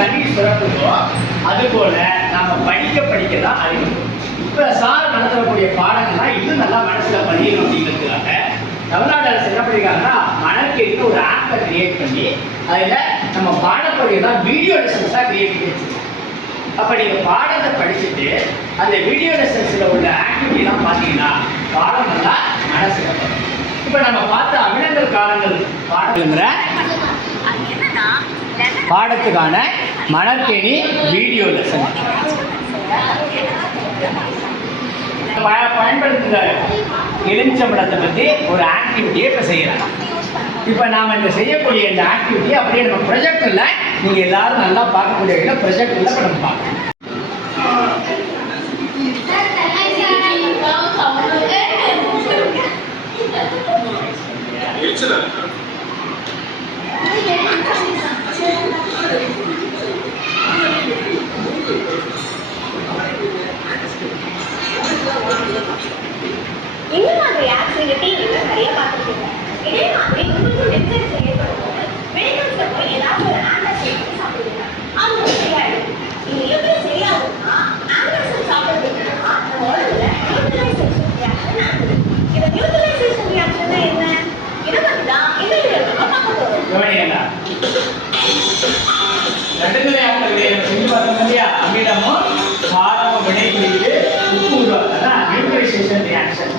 தண்ணீர் சுரக்குதோ அதுபோல நாம படிக்க தான் அறிவு. இப்ப சார் நடத்தக்கூடிய பாடங்கள்லாம் இன்னும் நல்லா மனசுல பதியணும் அப்படிங்கிறதுக்காக தமிழ்நாடு அரசு என்ன பண்ணிருக்காங்கன்னா மணற்கேணின்னு ஒரு ஆப்பை கிரியேட் பண்ணி அதுல நம்ம பாடப்பகுதியெல்லாம் வீடியோ லெசன்ஸா கிரியேட் பண்ணி வச்சிருக்கோம். அப்ப நீங்க பாடத்தை படிச்சுட்டு அந்த வீடியோ லெசன்ஸ்ல உள்ள ஆக்டிவிட்டி எல்லாம் பாத்தீங்கன்னா பாடம் நல்லா மனசுல வரும். இப்ப நம்ம பார்த்த அமிலங்கள் காலங்கள் பாடங்கிற பாடத்துக்கான மணற்கேணி வீடியோ லெசன் பயன்படுத்துகிற எலுமிச்சம்பழத்தை பற்றி ஒரு ஆக்டிவிட்டியை இப்போ செய்யலாம். இப்போ நாம் இந்த செய்யக்கூடிய இந்த ஆக்டிவிட்டி அப்படியே நம்ம ப்ரொஜெக்டில் நீங்கள் எல்லாரும் நல்லா பார்க்கக்கூடிய வகையில் ப்ரொஜெக்டில் இப்போ நம்ம பார்க்கணும். இந்த மாதிரி ஆப்ஸ் நீங்க டிவில நிறைய பார்த்துருக்கீங்க. இதே மாதிரி உங்களுக்கு வெப்சைட் செய்யப்படும்போது மெடிக்கல்ஸ்ல போய் ஏதாவது ஒரு ஆன்டாசிட் சாப்பிடுவீங்க. அது சரியாயிடும். இது எப்படி சரியாகும்னா ஆன்டாசிட் சாப்பிடுறதுன்னா நம்ம உடம்புல நியூட்ரலைசேஷன் ரியாக்ஷன் ஆகுது. இந்த நியூட்ரலைசேஷன் ரியாக்ஷன் என்ன? இதை பத்தி தான் இந்த வீடியோல பார்க்க போறோம். நடுநிலை ஆற்றல் செஞ்சு பார்த்தோம் இல்லையா? அமிலமும் காரமும் வினைபுரிந்து உப்பு உருவாக்குதான் neutralization reaction.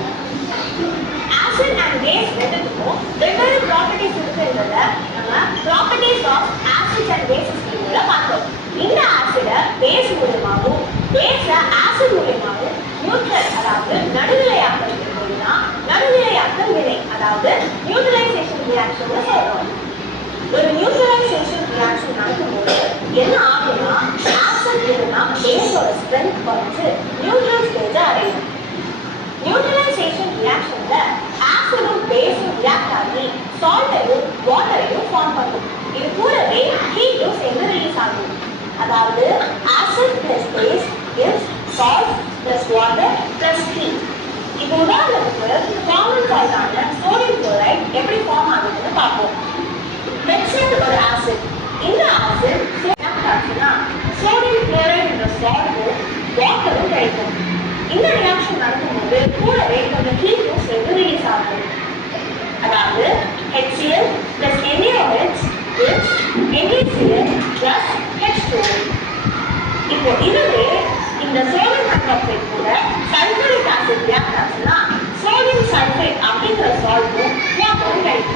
Acid and base ரெண்டுக்கும் வெவ்வேறு ப்ராப்பர்ட்டிஸ் இருக்குன்றத நம்ம properties of acids and bases வீடியோல பார்த்தோம். இந்த ஆசிட பேஸ் மூலமாகவும் பேஸை ஆசிட் மூலமாகவும் நியூட்ரல் அதாவது நடுநிலையாக்கல் போதுனா நடுநிலையாக்கல் வினை அதாவது நியூட்ரலைசேஷன் ரியாக்ஷன் சொல்றோம். ஒரு நியூட்ரலைசேஷன் ரியாக்ஷன் நடக்கும்போது என்ன ஆகும்னா ஆசிட் இல்லைன்னா பேஸோட ஸ்ட்ரென்த் குறைஞ்சு நியூட்ரல் ஸ்டேஜை அடையும். நியூட்ரலைசேஷன் ரியாக்ஷன்ல ஆசிடும் பேஸும் ரியாக்ட் ஆகி சால்ட்டையும் வாட்டரையும் ஃபார்ம் பண்ணும். இது கூடவே ஹீட்டும் சேர்ந்து ரிலீஸ் ஆகும். அதாவது acid plus base is salt plus water plus heat. இது உதாரணத்துக்கு காமன் சால்ட்டான சோடியம் குளோரைட் எப்படி ஃபார்ம் ஆகுதுன்னு பார்ப்போம். பென்சில் ஒரு ஆசிட். இந்த ஆசிட் ரியாக்ட் ஆச்சுன்னா சோடியம் குளோரைட் என்ற சால்ட்டும் வாட்டரும் கிடைக்கும். இந்த ரியாக்ஷன் நடக்கும்போது கூடவே கொஞ்சம் ஹீட்டும் சேர்ந்து ரிலீஸ் ஆகும். அதாவது HCl plus NaOH is NaCl plus H2O. இப்போ இதுவே இந்த சோடியம் ஹைட்ராக்சைடு கூட சல்ஃபூரிக் ஆசிட் ரியாக்ட் ஆச்சுன்னா சோடியம் சல்ஃபேட் அப்படிங்கிற சால்ட்டும் வாட்டரும் கிடைக்கும்.